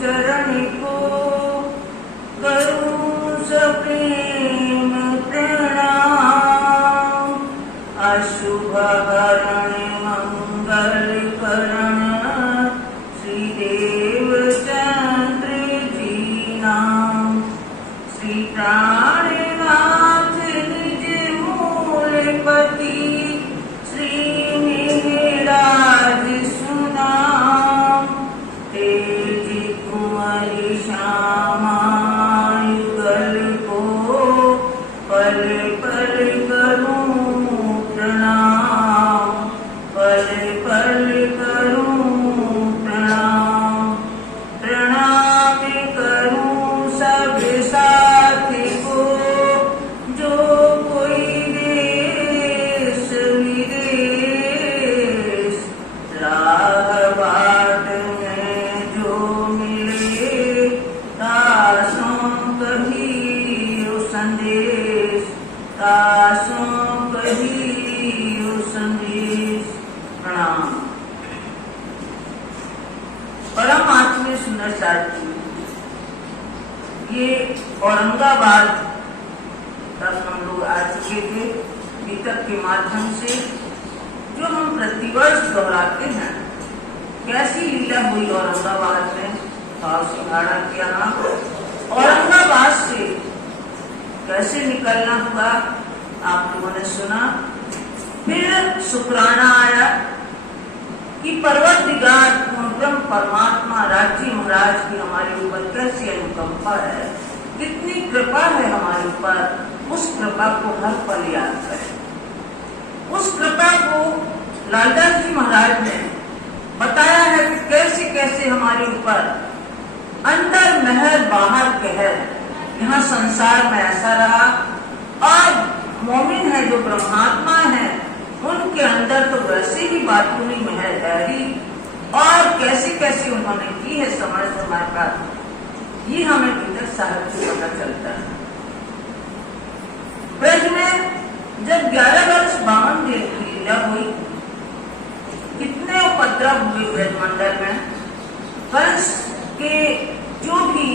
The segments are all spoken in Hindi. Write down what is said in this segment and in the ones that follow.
चरण को करूं सप्रेम प्रणाम। अशुभ हरण मंगल करण श्री देव चंद्र जी नाम। श्री प्राणनाथ निज मूलपति श्री मिहिराज सुनाम। तेज कुंवरी श्यामा युगल को पल पल करूं प्रणाम। पल पल करूं प्रणाम। प्रणाम करूं सब साथी को जो कोई देश विदेश राह बाट में जो मिले दासों कहियो संदेश। दासों कहियो संदेश। प्रणाम। परम आत्मीय सुंदर साथी, ये औरंगाबाद तक हम लोग आ चुके थे गीतक के माध्यम से, जो हम प्रतिवर्ष दोहराते हैं। कैसी लीला हुई औरंगाबाद में भाव सिंघाड़ा के यहाँ। औरंगाबाद से कैसे निकलना हुआ आप लोगों ने सुना। फिर शुक्राना आया कि परवरदिगार पूर्ण परमात्मा राज्य महाराज की हमारे ऊपर कैसी अनुकंपा है, कितनी कृपा है हमारे ऊपर। उस कृपा को हर पल याद करें। उस कृपा को लालदास जी महाराज ने बताया है कि कैसे कैसे हमारे ऊपर अंदर महर बाहर कहर। यहाँ संसार में ऐसा रहा। और मोमिन है जो ब्रह्मात्मा है, उनके अंदर तो वैसे ही बातूनी महर गहरी। और कैसे कैसे उन्होंने की है समय समय पर, ये हमें गीतक साहब से पता चलता है। ब्रज में जब 11 वर्ष 52 दिन की लीला हुई, कितने उपद्रव हुए ब्रज मंडल में। कंस के जो भी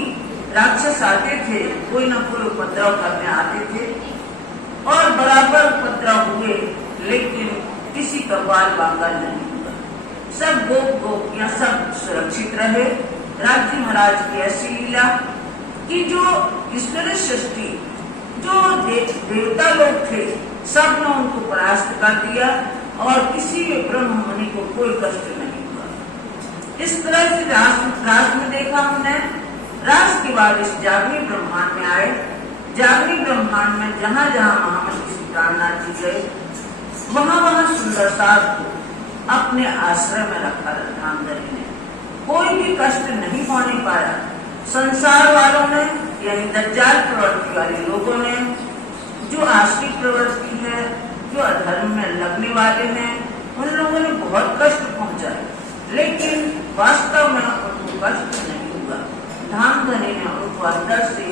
राक्षस आते थे, कोई न कोई उपद्रव करने आते थे और बराबर उपद्रव हुए, लेकिन किसी का बाल बांका नहीं हुआ। सब गोप गोपियां सब सुरक्षित रहे। राज्य महाराज की ऐसी लीला कि जो ईश्वरीय सृष्टि, जो देवता लोग थे, सब ने उनको परास्त कर दिया और किसी भी ब्रह्म मुनि को कोई कष्ट नहीं हुआ। इस तरह से रास में देखा हमने। रास के बाद इस जागनी ब्रह्मांड में आए। जागनी ब्रह्मांड में जहाँ जहाँ महामंत्री श्री प्राणनाथ जी गए, वहाँ वहाँ सुंदर साथ को अपने आश्रय में रखा धामधनी ने। कोई भी कष्ट नहीं होने पाया। संसार वालों ने, यानी दज्जाल प्रवृत्ति वाले लोगों ने, जो आश्रित प्रवृत्ति है, जो अधर्म में लगने वाले हैं, उन लोगों ने बहुत कष्ट पहुंचाए, लेकिन वास्तव में उनको कष्ट नहीं हुआ। धामधनी ने उनको अंदर से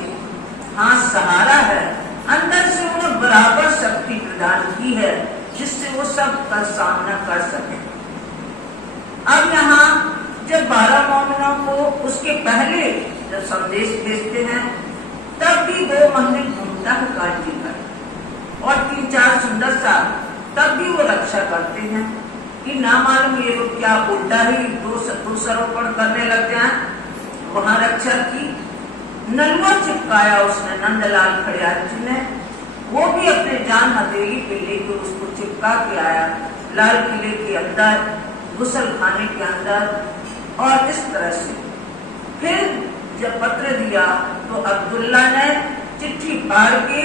हाथ सहारा है, अंदर से उन्हें बराबर शक्ति प्रदान की है, जिससे वो सब का सामना कर सके। अब यहाँ जब 12 मोमिनों को उसके पहले जब संदेश भेजते हैं, तब भी 2 महीने घूमता है कांची का और 3-4 सुंदर सा, तब भी वो रक्षा करते हैं कि ना मालूम ये लोग क्या उल्टा ही दोषारोपण करने लग जाए। वहां रक्षा की। नलुआ चिपकाया उसने नंदलाल खड़ियार जी ने। वो भी अपने जान हथेली पे लेकर उसको चिपका के आया लाल किले के अंदर, गुसल खाने के अंदर। और इस तरह से फिर जब पत्र दिया तो अब्दुल्ला ने चिट्ठी फाड़ के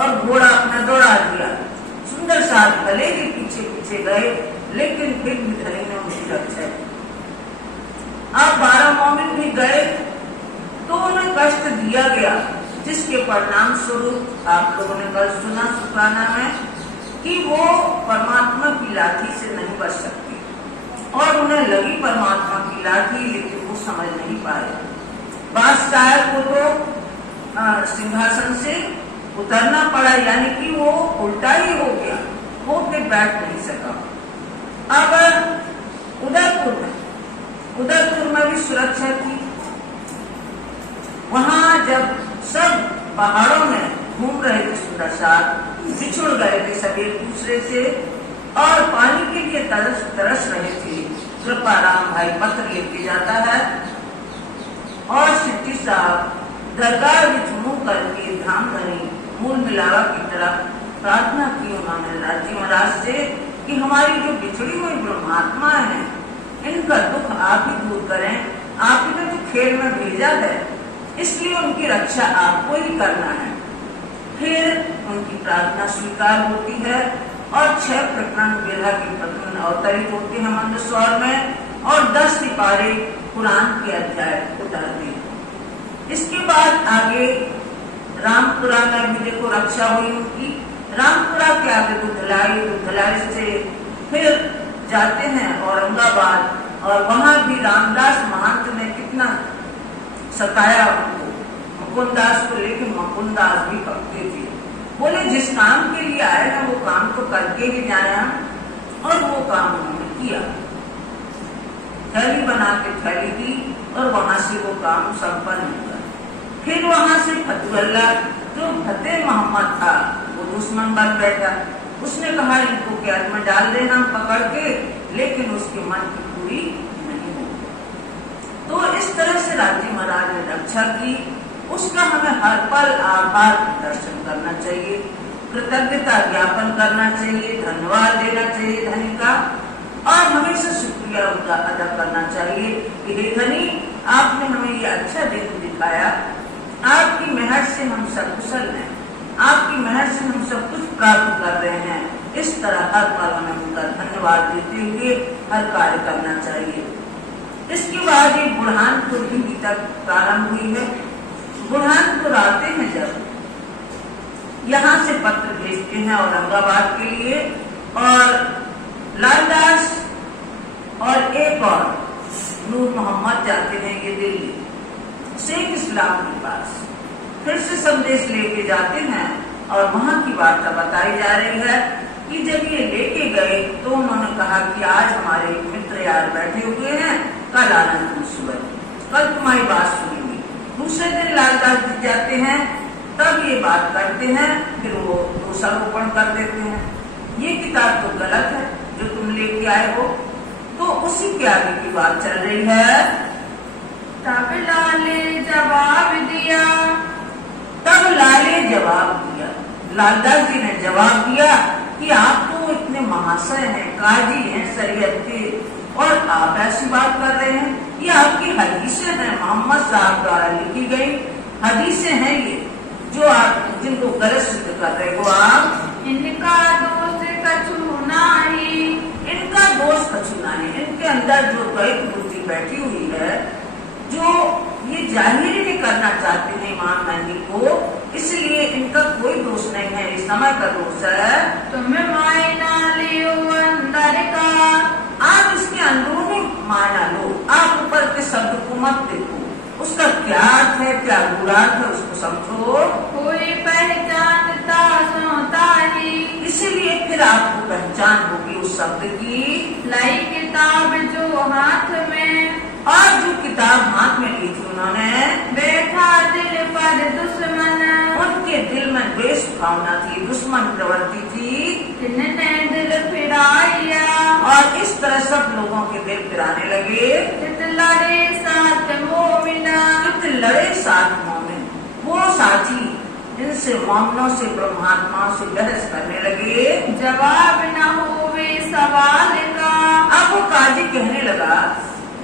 और घोड़ा अपना दौड़ा दिया। सुंदर साहब भले ही पीछे पीछे गए, लेकिन फिर भी धनी ने उनकी रक्षा की। अब 12 मोमिन भी गए तो उन्हें कष्ट दिया गया, जिसके परिणाम स्वरूप आप लोगों ने कल सुना शुक्राना में कि वो परमात्मा की लाठी से नहीं बच सकती। और उन्हें लगी परमात्मा की लाठी, लेकिन वो समझ नहीं पाए। बादशाह को तो सिंहासन से उतरना पड़ा, यानी कि वो उल्टा ही हो गया, वो फिर बैठ नहीं सका। अब उदयपुर में भी सुरक्षा की, जब सब पहाड़ों में घूम रहे थे सुदशा, बिछुड़ गए थे सब एक दूसरे से और पानी के लिए तरस रहे थे। कृपाराम भाई पत्र लेके जाता है और सिद्धि साहब दरगाह बिछुड़ू करके धाम धनी मूल मिलावा की तरफ प्रार्थना की उन्होंने लालजी महाराज से कि हमारी जो बिछड़ी हुई ब्रह्मात्मा है इनका दुख आप ही दूर करें, आप ही ने तो खेल में भेजा है, इसलिए उनकी रक्षा आपको ही करना है। फिर उनकी प्रार्थना स्वीकार होती है और 6 प्रकरण बिरहा की प्रकरण अवतरित होते हैं मंदसौर में और 10 सिपारे कुरान के अध्याय उतारते हैं। इसके बाद आगे रामपुरा में भी देखो रक्षा हुई उनकी। रामपुरा के आगे दुधलाई से फिर जाते हैं औरंगाबाद और वहां भी रामदास महंत ने कितना सताया उनको, मुकुंदास को, लेकिन मुकुंदास भी पकते थे। बोले जिस काम के लिए आए हैं वो काम तो करके ही जाए और वो काम उन्होंने किया। थैली बना के थैली दी और वहां से वो काम संपन्न हुआ। फिर वहां से फतुल्ला जो फतेह मोहम्मद था वो दुश्मन बन बैठा। उसने कहा इनको कैद में डाल देना पकड़ के, लेकिन उसके मन की पूरी नहीं हुई। तो इस तरह से लालजी महाराज ने रक्षा की। उसका हमें हर पल आभार प्रदर्शन करना चाहिए, कृतज्ञता ज्ञापन करना चाहिए, धन्यवाद देना चाहिए धनी का और हमेशा शुक्रिया उनका अदा करना चाहिए कि हे धनी आपने हमें ये अच्छा दिन दिखाया, आपकी मेहर से हम सकुशल हैं, आपकी मेहर से हम सब कुछ प्राप्त कर रहे हैं। इस तरह हर पल हमें उनका धन्यवाद देते हुए हर कार्य करना चाहिए। इसके बाद ये बुरहानपुर की गीता प्रारंभ हुई है। बुरहानपुर आते हैं जब यहाँ से पत्र भेजते हैं औरंगाबाद के लिए और लालदास और एक और नूर मोहम्मद जाते हैं ये दिल्ली शेख इस्लाम के पास। फिर से संदेश लेके जाते हैं और वहां की वार्ता बताई जा रही है कि जब ये लेके गए तो उन्होंने कहा कि आज हमारे एक मित्र यार बैठे हुए हैं, कल आनंद सुबह, कल तुम्हारी बात सुनेंगे। दूसरे दिन लालदास जी जाते हैं, तब ये बात करते हैं, फिर वो दोषारोपण कर देते हैं, ये किताब तो गलत है जो तुम लेके आए हो। तो उसी के आगे की बात चल रही है। तब लाले जवाब दिया, तब लाले जवाब दिया, लालदास जी ने जवाब दिया कि आप तो इतने महाशय हैं, काजी हैं शरीयत के और आप ऐसी बात कर रहे हैं। ये आपकी हदीसें हैं, मोहम्मद साहब द्वारा लिखी गई हदीसें हैं ये जो आप जिनको गलत सिद्ध कर रहे हो आप। इनका दोष कछु नहीं, इनका दोष कछु नहीं, इनके अंदर जो द्वैत बुद्धि बैठी हुई है, जो ये जाहिर नहीं करना चाहते हैं इमाम महदी को, इसलिए इनका कोई दोष नहीं है, इस समय का दोष है। तुम्हें मायना लियो अंदर का, आप इसके अंदरूनी मायना लो, आप ऊपर के शब्द को मत देखो, उसका क्या अर्थ है, क्या बुरात है, उसको समझो। कोई पहचानता सुनता ही, इसीलिए फिर आपको पहचान होगी उस शब्द की। लाई किताब जो हाथ में, और जो किताब हाथ में ली थी उन्होंने, बैठा दिल पर दुश्मन, उनके दिल में द्वेष भावना थी, दुश्मन प्रवृत्ति थी, जिनने दिल फिराया और इस तरह सब लोगों के दिल फिराने लगे। लड़े साथ मोमिना, लड़े साथ मोमिन, वो साथी जिनसे मोमिनों से ब्रह्मात्माओं से बहस करने लगे, जवाब न होवे सवाल का। अब वो काजी कहने लगा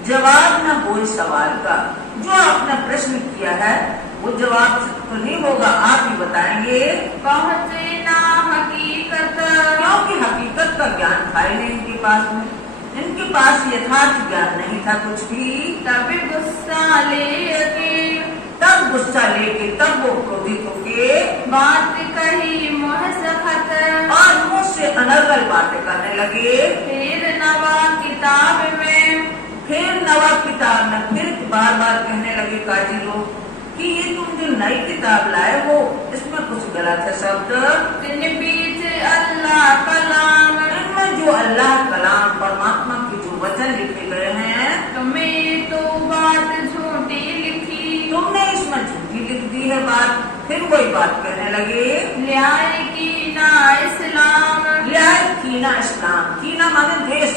जवाब न हो सवाल का, जो आपने प्रश्न किया है वो जवाब तो नहीं होगा, आप ही बताएंगे। पहुँचे ना हकीकत, क्योंकि हकीकत का ज्ञान था ही नहीं इनके पास में, इनके पास यथार्थ ज्ञान नहीं था कुछ भी। तभी गुस्सा लेके, तब गुस्सा लेके, तब वो क्रोधित होके बात कही मोह सखत, और मुझसे अनर्गल बातें करने लगे। फिर नवा किताब में, फिर नवा किताब में फिर बार बार कहने लगे काजी लोग कि ये तुम जो नई किताब लाए हो इसमें कुछ गलत है शब्द। दिन बीच अल्लाह कलाम, इनमें जो अल्लाह कलाम परमात्मा के जो वचन लिखे गए हैं, तुम्हें तो बात झूठी लिखी, तुमने इसमें झूठी लिख दी है बात, फिर वही बात कहने लगे। ल्याय कीना इस्लाम, ल्याय कीना इस्लाम, कीना माने द्वेष।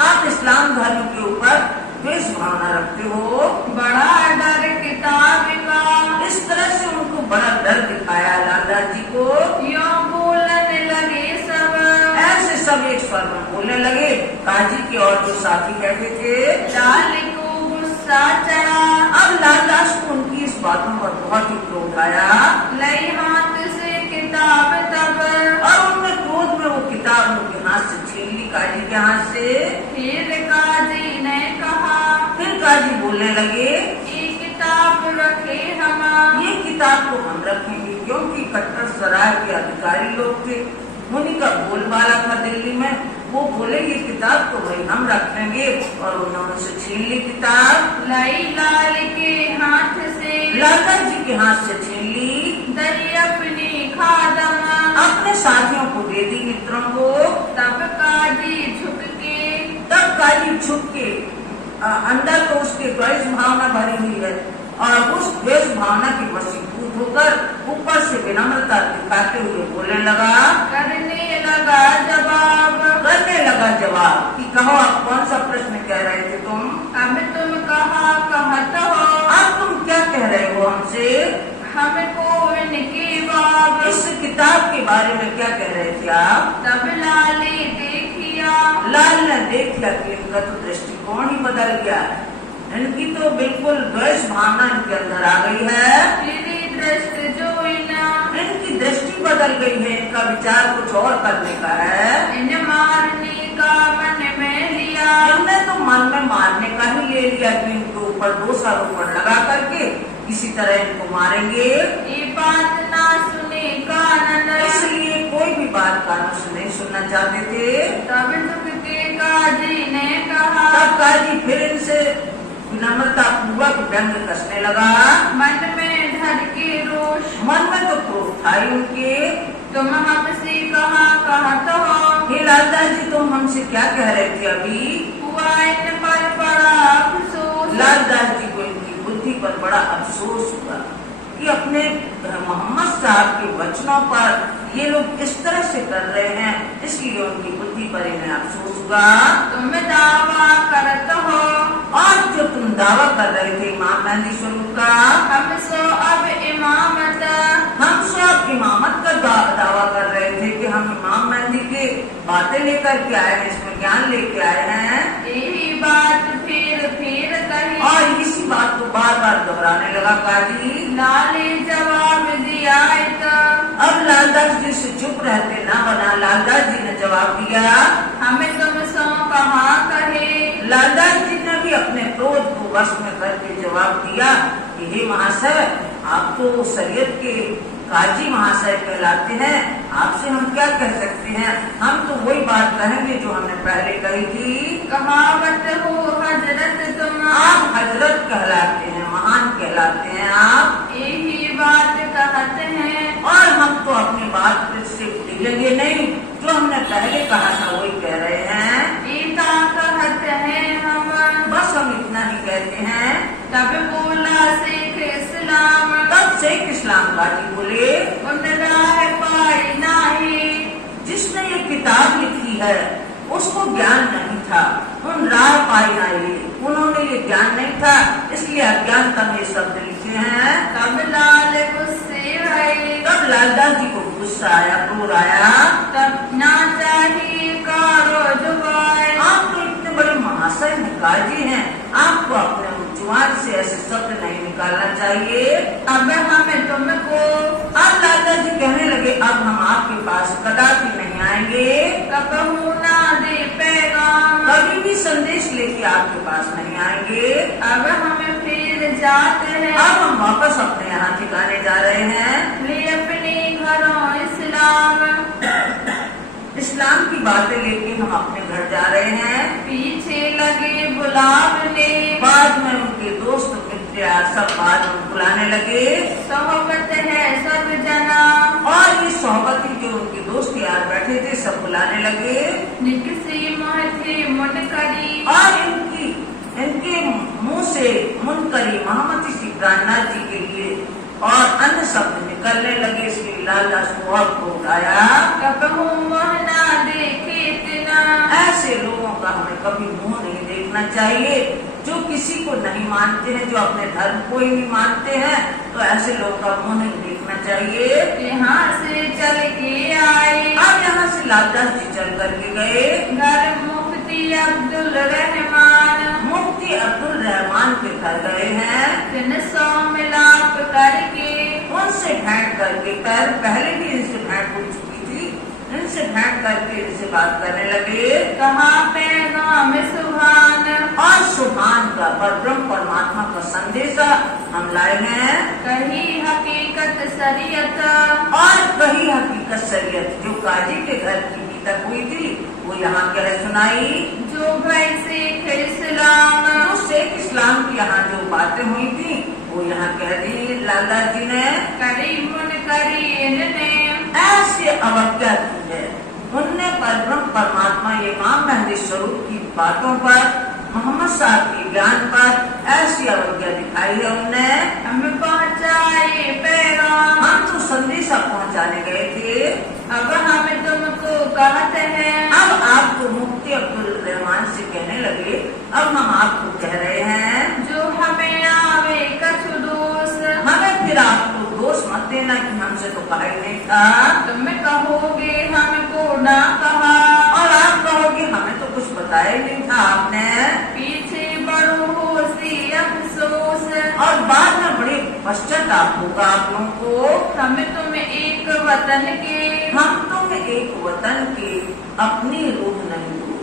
आप इस्लाम धर्म के ऊपर द्वेष भावना रखते हो। बड़ा डर किताब का, इस तरह से उनको बड़ा डर दिखाया लालदास जी को। यो बोलने लगे सब, ऐसे सब एक स्वर में बोलने लगे। काजी के और जो साथी कहते थे, लाल को गुस्सा चढ़ा, अब लालदास को उनकी इस बातों पर बहुत ही क्रोध आया। लई हाथ से किताब तब, और उनने क्रोध में वो किताब उनके हाथ से छीन ली, काजी के हाथ से। फिर काजी ने कहा, फिर काजी बोलने लगे, ये किताब रखे हम, ये किताब को हम रखेंगे, क्योंकि कट्टर सराय के अधिकारी लोग थे। मुनि का बोलबाला था दिल्ली में, वो बोले ये किताब तो भाई हम रखेंगे, और उन्होंने उनसे छीन ली किताब। लई लाल के हाथ से, लालदास जी के हाथ से छीन ली। दई अपनी खादम, अपने साथियों को दे दी, मित्रों को। तब काजी झुक के, तब काजी झुक के, अंदर तो उसके द्वेष भावना भरी हुई है, और उस द्वेष भावना की वशीभूत होकर ऊपर से विनम्रता दिखाते हुए बोलने लगा, करने लगा जवाब, करने लगा जवाब कि कहो आप कौन सा प्रश्न कह रहे थे तुम? अब तुम कहा कहत हो, अब तुम क्या कह रहे हो हमसे? हमको इनके बाब, इस किताब के बारे में क्या कह रहे थे आप? तब लाले देखिया, लाल ने देख लिया कि इनका तो दृष्टिकोण ही बदल गया, इनकी तो बिल्कुल द्वेष भावना इनके अंदर आ गई है। तेरी दृष्टि जो इनकी दृष्टि बदल गई है, इनका विचार कुछ और करने का है। इन मारने का मन में लिया, इनने तो मन में मारने का ही ले लिया कि इनके ऊपर दोषारोपण लगा करके किसी तरह इनको मारेंगे। ये बात ना सुने कानन, इसलिए कोई भी बात कानों से नहीं सुनना चाहते थे। तब झुक के काजी ने कहा, तब काजी फिर इनसे विनम्रता पूर्वक व्यंग कसने लगा। मन में धर के रोष, मन में तो क्रोध था ही उनके। तुम हमसे कहा कहत हो, हे लालदास जी, तुम हमसे क्या कह रहे थे अभी? हुआ इन पर बड़ा अफसोस, लालदास जी को इनकी बुद्धि पर बड़ा अफसोस हुआ कि अपने मोहम्मद साहब के वचनों पर ये लोग इस तरह से कर रहे हैं, इसलिए उनकी बुद्धि पर इन्हें अफसोस हुआ। तुम दावा करत हो, और जो तुम दावा कर रहे थे इमाम मेहंदी स्वरूप का, हम सो अब इमामत, हम सब इमामत का दावा कर रहे थे कि हम इमाम मेहंदी के बातें लेकर के आए हैं, इसमें ज्ञान लेके आए हैं। यही बात फिर कही, और इसी बात को बार बार दोहराने लगा काजी। लाले जवाब दिया, अब लालदास जी से चुप रहते ना बना, लालदास जी ने जवाब दिया। हमें तुम सो कहा कहे, लालदास जी ने भी अपने क्रोध को वश में करके जवाब दिया कि हे महाशय, आप तो शरीयत के काजी महाशय कहलाते हैं, आपसे हम क्या कह सकते हैं? हम तो वही बात कहेंगे जो हमने पहले कही थी। कहावत हो हजरत तुम, आप हजरत कहलाते हैं, महान कहलाते हैं आप। यही बात कहते हैं, और हम तो अपनी बात से टिकेंगे नहीं, जो हमने पहले कहा था वही कह रहे हैं। इता कहते हैं हम, बस हम इतना ही कहते हैं। तब बोला शेख इस्लाम, तब शेख इस्लाम काजी बोले, उन राह पाई नाही, जिसने ये किताब लिखी है उसको ज्ञान नहीं था, उन राह पाई नहीं, उन्होंने ये ज्ञान नहीं था, इसलिए अज्ञानता में शब्द लिखे हैं। तब लाल गुस्से भये, तब लालदास जी को गुस्सा आया, क्रोध आया। तब ना चाहिए कारो जुबान, आप तो इतने बड़े महाशय काजी हैं, आपको अपने जुबान से ऐसे शब्द नहीं निकालना चाहिए। अब हमें तुमको, अब लालदास जी कहने लगे, अब हम आपके पास कदापि नहीं आएंगे, कबहू ना दे पैगाम, कभी भी संदेश लेके आपके पास नहीं आएंगे। अब हमें फिर जाते हैं, अब हम वापस अपने यहाँ ठिकाने जा रहे हैं। ले अपने घरों इस्लाम, इस्लाम की बातें लेके हम अपने घर जा रहे हैं। पीछे लगे बुलावने, बाद में उनके दोस्त मित्र सब बाद में बुलाने लगे। सोहबत है सब जना, और ये सोहबती जो उनके दोस्त यार बैठे थे सब बुलाने लगे। निकसी मोहथे मुनकरी, और इनके मुंह से मुनकरी महमती सी प्राणनाथ जी के लिए और अन्य शब्द निकलने लगे। इसलिए लालदास को और को उठाया। कबहू मोह ना देखे इतना, ऐसे लोगों का हमें कभी मुंह नहीं देखना चाहिए जो किसी को नहीं मानते हैं, जो अपने धर्म को ही नहीं मानते हैं, तो ऐसे लोगों का मुंह नहीं देखना चाहिए। यहाँ से चल के आए, अब यहाँ से लालदास जी चल करके गए घर मुफ्ती अब्दुल रहमान, मुफ्ती अब्दुल रहमान के घर गए हैं। फिर सौ मिलाप करके, उनसे भेंट करके, पहले भी इनसे भेंट हो चुकी थी, इनसे भेंट करके इनसे बात करने लगे। कहा पैगाम सुभान, और सुभान का ब्रह्म परमात्मा का संदेशा हम लाए हैं। कही हकीकत शरीयत, और कही हकीकत शरीयत, जो काजी के घर की बीतक हुई थी वो यहाँ कह सुनाई। जो भाई शेख इस्लाम, जो शेख इस्लाम की यहाँ जो बातें हुई थी वो यहाँ कह दी लालदास जी ने। करीमुन करीन ने, ऐसे अवज्ञा की है उनने परब्रह्म परमात्मा इमाम मेहदी स्वरूप की बातों पर, मोहम्मद साहब के ज्ञान पर ऐसी अवज्ञा दिखाई है उनने। हमें पहुँचाए पैगाम, हम तो संदेशा पहुँचाने गए थे, अब हमें तुमको कहते हैं। अब आपको मुफ्ती अब्दुल रहमान से कहने लगे, अब हम आपको कह रहे हैं जो हमें आवे कछु दोष, हमें फिर आपको दोष मत देना कि हमसे तो कहा ही नहीं था। तुम कहोगे हमको ना कहा, और आप कहोगे हमें तो कुछ बताया ही नहीं था आपने। पीछे बड़ो होशी अफसोस, और बाद में बड़े पश्चाताप होगा आप लोगों को। हम तुम एक वतन के, हम तुम एक वतन के अपनी रूह नहीं हो।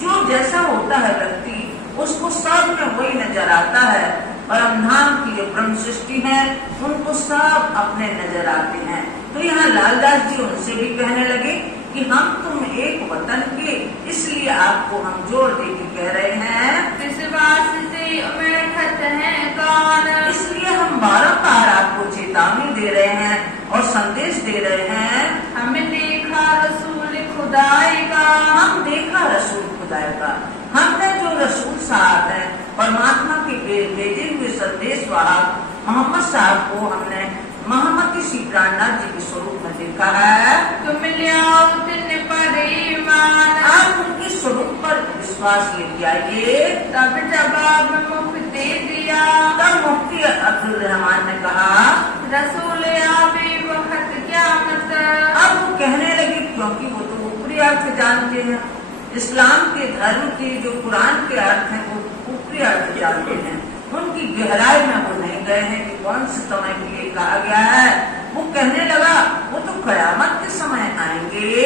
जो जैसा होता है व्यक्ति उसको सब में वही नजर आता है। और अंधाम की जो ब्रह्म सृष्टि है उनको सब अपने नजर आते हैं। तो यहाँ लालदास जी उनसे भी कहने लगे कि हम तुम एक वतन के, इसलिए आपको हम जोर दे के कह रहे हैं। इस वास्ते बैठत है कान, इसलिए हम बारंबार आपको चेतावनी दे रहे हैं और संदेश दे रहे हैं। हमें देखा रसूल खुदाई का, हम देखा रसूल खुदाई का, हमने जो रसूल साहब हैं परमात्मा के भेजे हुए संदेश वाहक मोहम्मद साहब को हमने महामती श्री प्राणनाथ जी के स्वरूप में देखा है। तुम लियाओ तिन पर ईमान, आप उनके स्वरूप पर विश्वास लेके आइए। तब जवाब मुफ्ती दिया, तब मुफ्ती अब्दुल रहमान ने कहा रसूल आवे वक्त क्या मत। अब वो कहने लगे क्योंकि वो तो ऊपरी अर्थ जानते हैं, इस्लाम के धर्म के जो कुरान के अर्थ हैं वो ऊपरी अर्थ जानते हैं, उनकी गहराई में वो नहीं गए हैं कि कौन से समय के लिए कहा गया है। वो कहने लगा वो तो कयामत के समय आएंगे।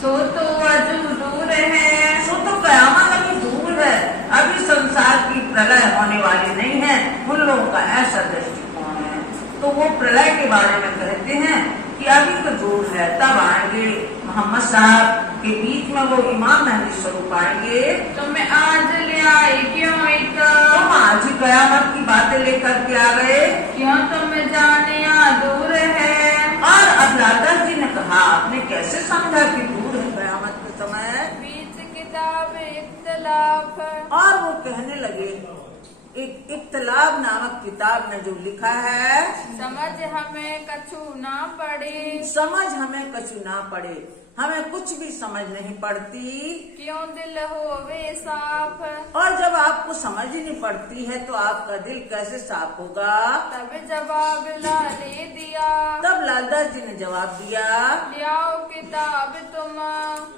सो तो अजू दूर है, सो तो कयामत अभी दूर है, अभी संसार की प्रलय होने वाली नहीं है। उन लोगों का ऐसा दृष्टिकोण है। तो वो प्रलय के बारे में कहते हैं कि अभी तो दूर है, तब आएंगे मोहम्मद साहब के बीच में वो इमाम मेहदी स्वरूप आएंगे। तुम आज ले आए क्यों इतना, तुम आज ही कयामत की बातें लेकर के आ गए, क्यों तुम जाने यहाँ दूर है। और अब लालदास जी ने कहा आपने कैसे समझा कि दूर है कयामत के समय। बीच किताब इख्तलाफ, और वो कहने लगे एक इख्तलाफ नामक किताब में जो लिखा है, समझ हमें कछु ना पड़े, समझ हमें कछु ना पड़े, हमें कुछ भी समझ नहीं पड़ती। क्यों दिल होवे साफ, और जब आपको समझ ही नहीं पड़ती है तो आपका दिल कैसे साफ होगा। तब जवाब लाले दिया, तब लालदास जी ने जवाब दिया, लियाओ किताब तुम।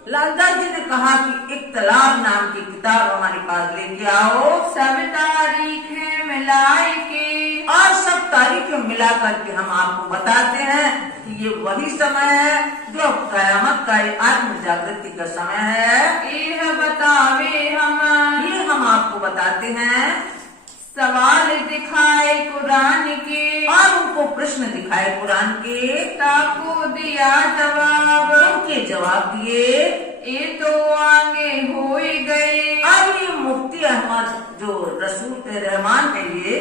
लालदास जी ने कहा कि इख्तलाफ नाम की किताब हमारे पास लेके आओ। सब तारीख है मिलाई के, और सब तारीखें मिला करके हम आपको बताते हैं कि ये वही समय है जो कयामत का आत्म जागृति का समय है। ये बतावे ये हम आपको बताते हैं। सवाल दिखाए कुरान के, और उनको प्रश्न दिखाए कुरान के, ताको दिया जवाब, उनके जवाब दिए। ये तो आगे हो ही गए। अब ये मुफ्ती अहमद जो रसूल रहमान है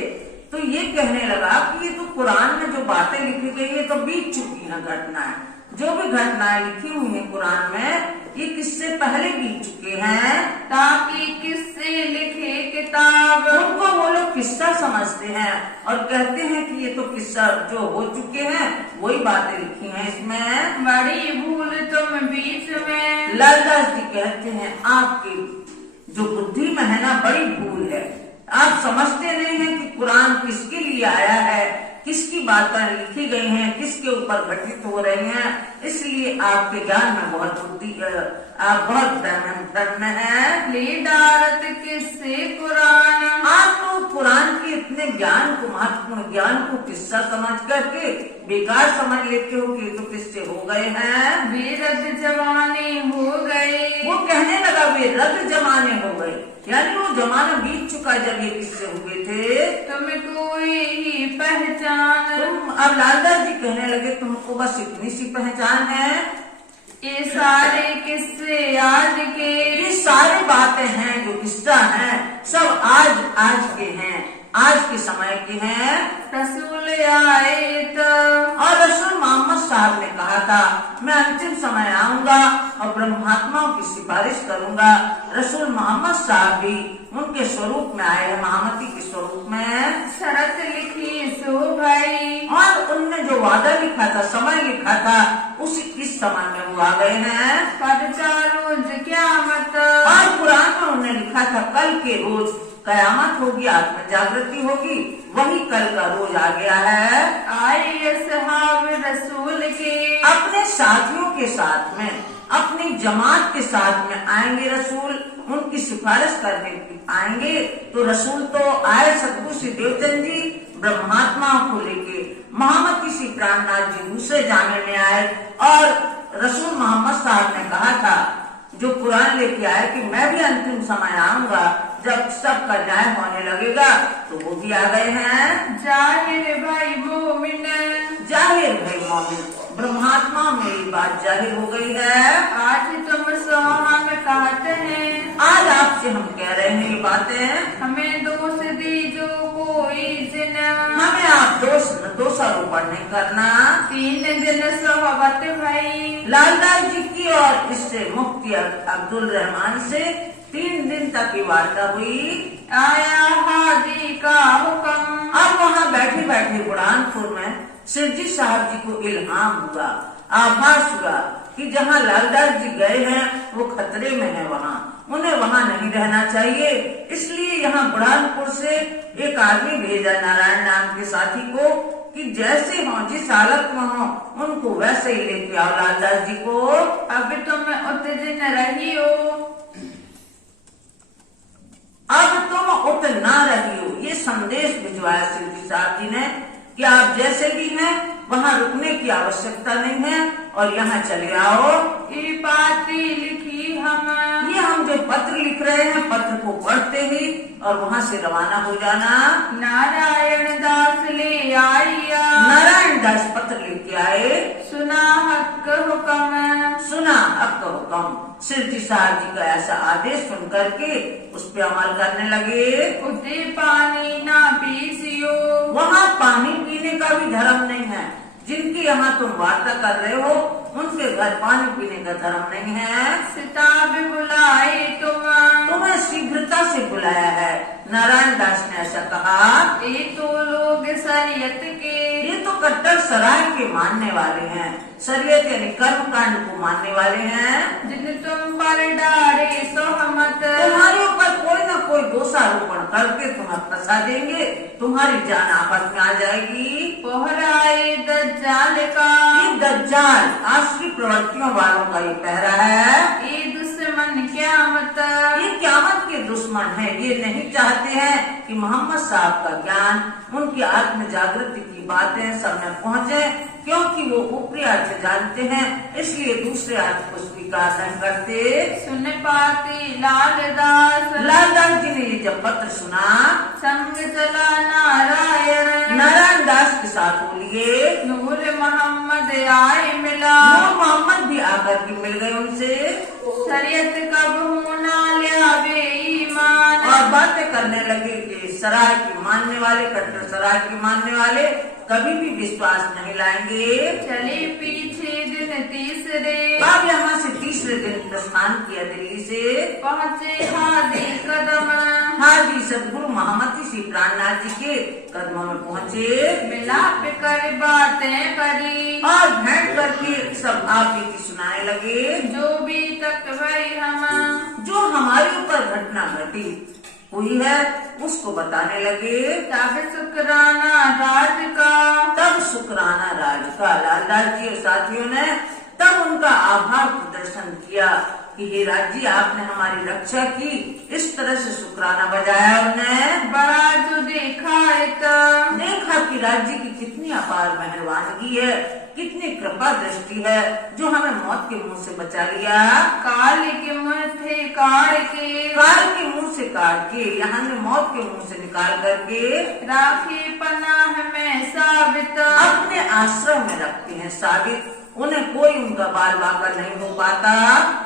तो ये कहने लगा कि ये तो कुरान में जो बातें लिखी गई है तो बीत चुकी है घटनाएं, जो भी घटनाएं लिखी हुई है कुरान में ये किस्से पहले बीत चुके हैं, ताकि किससे लिखे किताब। उनको वो लोग किस्सा समझते हैं और कहते हैं कि ये तो किस्सा जो हो चुके हैं वही बातें लिखी हैं इसमें। बड़ी भूल तुम बीच में। लालदास जी कहते हैं आपकी जो बुद्धि में है ना बड़ी भूल है, आप समझते नहीं हैं कि कुरान किसके लिए आया है, किसकी बातें लिखी गई हैं, किसके ऊपर घटित हो रही हैं, इसलिए आपके ज्ञान में बहुत बुद्धि, आप बहुत भ्रम में हैं। ले डारत किससे कुरान। आप तो कुरान के इतने ज्ञान को, महत्वपूर्ण ज्ञान को किस्सा समझ करके बेकार समझ लेते हो कि ये तो किस्से हो गए हैं, वे रद जमाने हो गए। वो कहने लगा वे रद जमाने हो गए, यानी वो जमाना बीत चुका जब ये किस्से हुए थे। तुम कोई ही पहचान। अब लालदास जी कहने लगे तुमको बस इतनी सी पहचान है, ये सारे किस्से आज के। ये सारी बातें हैं जो किस्सा हैं सब आज के हैं, आज के समय के हैं। रसूल आए तो। और रसूल मोहम्मद साहब ने कहा था मैं अंतिम समय आऊंगा और ब्रह्मात्माओं की सिफारिश करूंगा। रसूल मोहम्मद साहब भी उनके स्वरूप में आए हैं, महामती के स्वरूप में। शरत लिखी सो भाई। और उनने जो वादा लिखा था, समय लिखा था, उसी इस समय में वो आ गए हैं। पर रोज क़यामत। और कुरान में उन्होंने लिखा था कल के रोज कयामत होगी, आत्म जागृति होगी, वही कल का रोज आ गया है। आए असहाब रसूल के। अपने साथियों के साथ में, अपनी जमात के साथ में आएंगे रसूल, उनकी सिफारिश करने आएंगे। तो रसूल तो आए सतगुरु श्री देवचंद जी ब्रह्मात्माओं को लेके, महामती श्री प्राणनाथ जी दूसरे जाने में आए। और रसूल मोहम्मद साहब ने कहा था जो कुरान लेके आए कि मैं भी अंतिम समय आऊंगा जब सबका न्याय होने लगेगा, तो वो भी आ गए हैं। जाहिर भाई मोमिन। जाहिर भाई मोमिन, ब्रह्मात्मा में ये बात जाहिर हो गई है। आज तुम सो हम कहते हैं। आज आपसे हम कह रहे हैं ये बातें, हमें दोष दीजो कोई जिन। हमें आप दोषारोपण नहीं करना। 3 दिन सोहबत भाई। लालदास जी की और इससे मुफ्ती अब्दुल रहमान से 3 दिन तक की वार्ता हुई। आया हाजी का हुक्म। अब वहाँ बैठे बैठे बुरहानपुर में सिरजी साहब जी को इल्हाम हुआ, आभास हुआ कि जहाँ लालदास जी गए हैं वो खतरे में है, वहाँ उन्हें वहाँ नहीं रहना चाहिए। इसलिए यहाँ बुरहानपुर से एक आदमी भेजा नारायण नाम के साथी को कि जैसे हो, जिस हालत में हो, उनको वैसे ही लेके आओ लालदास जी को। अब तुम उत्तेजित रही हो। अब तुम उत ना रही हो, ये संदेश भिजवाया सिरजी साहब जी ने कि आप जैसे भी हैं वहाँ रुकने की आवश्यकता नहीं है और यहाँ चले आओ। ये पाती लिखी हम जो पत्र लिख रहे हैं, पत्र को पढ़ते ही और वहाँ से रवाना हो जाना। नारायण दास ले आइया। नारायण दास पत्र लेके आए। सुना हक हुक्म। सुना हक हुक्म। सिरजी साहब जी का ऐसा आदेश सुन करके उस पे अमल करने लगे। उसे पानी ना पीसियो। वहाँ पानी पीने का भी धर्म नहीं है। जिनकी यहाँ तुम वार्ता कर रहे हो उनके घर पानी पीने का धर्म नहीं है। सिताब बुलाए तुम्हें शीघ्रता से बुलाया है। नारायण दास ने ऐसा कहा। ये तो लोग शरीयत के। ये तो कट्टर सराय के मानने वाले हैं, शरीयत यानी कर्म कांड को मानने वाले हैं। जिन तुम पर डारे सोहमत। तुम्हारे ऊपर कोई न कोई दोषारोपण करके तुम्हें फंसा देंगे, तुम्हारी जान आपस में आ जाएगी। पोहराए दज्जाल का। ये दज्जाल आसुरी प्रवृत्तियों वालों का ये पहरा है। ये दुश्मन क़यामत। ये क़यामत के दुश्मन है। ये नहीं चाहते हैं कि मोहम्मद साहब का ज्ञान, उनकी आत्म जागृति की बातें सब में पहुँचे, क्योंकि वो ऊपरी अर्थ जानते हैं, इसलिए दूसरे अर्थ को स्वीकार नहीं करते। सुन पाती लालदास। लालदास जी ने ये जब पत्र सुना, संग चला नारायण। नारायण दास के साथ बोलिए। नूर मोहम्मद आए मिला। नूर मोहम्मद भी आकर के मिल गए उनसे। शरीयत कब होना लिया ईमान। और बातें करने लगे कि सराय के मानने वाले, कट्टर सराय के मानने वाले कभी भी विश्वास नहीं लाएंगे। चले पीछे दिन तीसरे, अब यहाँ से तीसरे दिन प्रस्थान किया दिल्ली से। पहुँचे हादी कदम, हाजी सदगुरु महामती श्री प्राणनाथ जी के कदमों में पहुँचे। मिलाप कर बातें करी, और भेंट करके सब आप बीती सुनाने लगे। जो भी तक भाई हम, जो हमारे ऊपर घटना घटी हुई है उसको बताने लगे। तब शुक्राना राज का, तब शुक्राना राज का, लालदास जी और साथियों ने तब उनका आभार प्रदर्शन किया कि हे राज जी, आपने हमारी रक्षा की। इस तरह से शुक्राना बजाया उन्हें। बड़ा जो देखा देखा कि राज जी की कितनी अपार मेहरबानी है, कितनी कृपा दृष्टि है, जो हमें मौत के मुंह से बचा लिया। काल के मुंह थे काट के, काल के मुंह से काट के, यहाँ ने मौत के मुंह से निकाल करके राखी पनाह में साबित, अपने आश्रय में रखते हैं साबित। उन्हें कोई उनका बाल बाका नहीं हो पाता।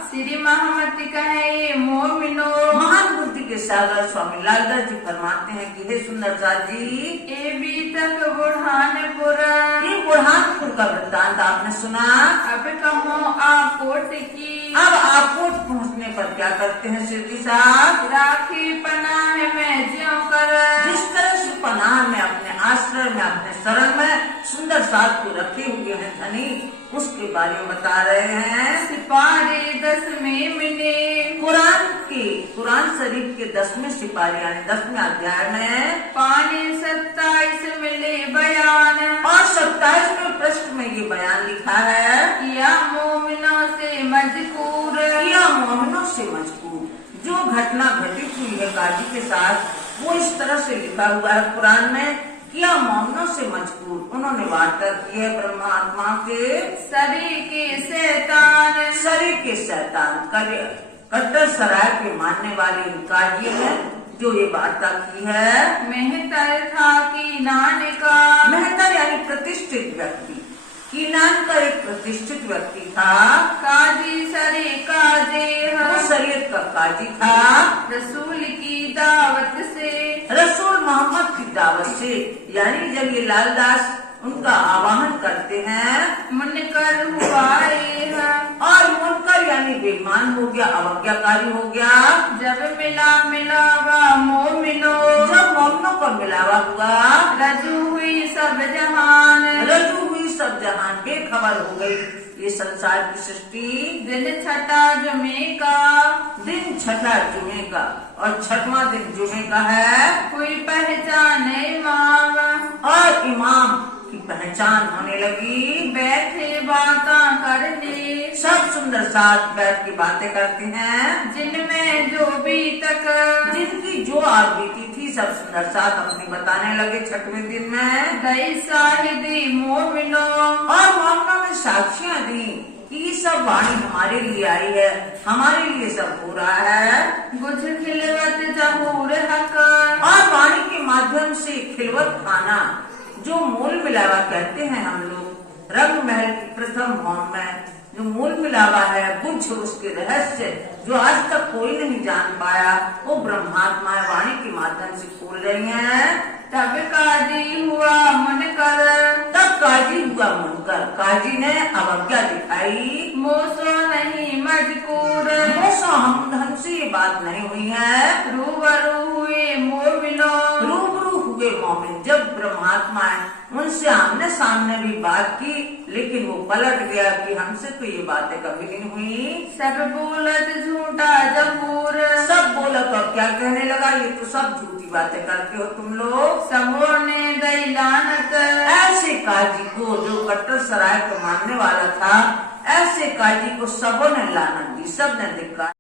श्री महामती कहे मोमिनो, महान बुद्धि के सागर स्वामी लालदास जी फरमाते हैं कि हे सुंदर साथ जी, ए बीतक बुढ़ानपुर, ये बुरहानपुर का वृत्तांत आपने सुना। अब कहो आकोट की, अब आकोट पहुँचने पर क्या करते हैं शिव जी साहब? राखी पनाह में ज्यों कर, जिस तरह से पनाह में, अपने आश्रय में, अपने शरण में सुंदर साथ को रखे हुए हैं धनी, उसके बारे में बता रहे हैं। सिपारे 10वें मिने, कुरान शरीफ के 10वें सिपारी यानी 10वें अध्याय में पानी 27 मिले बयान, और 27वें पृष्ठ में ये बयान लिखा है। किया मोमिनों से मजकूर, किया मोमिनों से मजबूर। जो घटना घटित हुई है काजी के साथ, वो इस तरह से लिखा हुआ है कुरान में। किया मोमिनों से मजबूर, उन्होंने वार्ता की है परमात्मा के सरी के शैतान, शरीर के शैतान कट्टर सराय के मानने वाले काजी है जो ये वार्ता की है। मेहतर था की नान का, मेहतर यानी प्रतिष्ठित व्यक्ति, कीनान का एक प्रतिष्ठित व्यक्ति था। काजी सरे काजे, वो शरीयत का काजी था। रसूल की दावत से, रसूल मोहम्मद की दावत से, यानी जब ये लालदास उनका आवाहन करते हैं, मुनकर हुआ और मुनकर यानी बेईमान हो गया, अवज्ञाकारी हो गया। जब मिलावा मोमिनो, जब मोमिनों का मिलावा हुआ, रजू हुई सब जहान, रजू हुई सब जहान, बेखबर हो गई ये संसार की सृष्टि। दिन छठा जुमे का, दिन छठा जुमे का, और छठवां दिन जुमे का है। कोई पहचान इमाम, और इमाम की पहचान होने लगी। बैठे बातें करने, सब सुंदर साथ बैठ के बातें करते हैं। जिनमें जो भी तक, जिनकी जो आज बीती थी सब सुंदर साथ अपनी बताने लगे। छठवें दिन में दई साहिदी मोमिनो, और मोमिनों ने साक्षियां दी कि ये सब वाणी हमारे लिए आई है, हमारे लिए सब हो रहा है। गुज खिलवत जहूर हक, और वाणी के माध्यम से खिलवत खाना, जो मूल मिलावा कहते हैं हम लोग, रंग महल की प्रथम होम में जो मूल मिलावा है, बुझ उसके रहस्य जो आज तक कोई नहीं जान पाया, वो ब्रह्मात्मा वाणी के माध्यम से खोल रही हैं। तब काजी हुआ मुनकर, तब काजी हुआ मुनकर, काजी ने अवज्ञा दिखाई। मोसो नहीं मजकूर, मोसो हमसे ये बात नहीं हुई है। रूबरू हुए मोमिनो, रूबरू हुए मोमिन, जब ब्रह्मात्मा उनसे आमने सामने भी बात की, लेकिन वो पलट गया कि हमसे तो ये बातें कभी नहीं हुई। सब बोलत झूठा जहूर, सब बोला तो क्या कहने लगा, ये तो सब झूठी बातें करते हो तुम लोग। सबों ने दई लानत, ऐसे काजी को जो कट्टर सराय को मानने वाला था, ऐसे काजी को सबों ने लानत दी, सब ने धिक्कार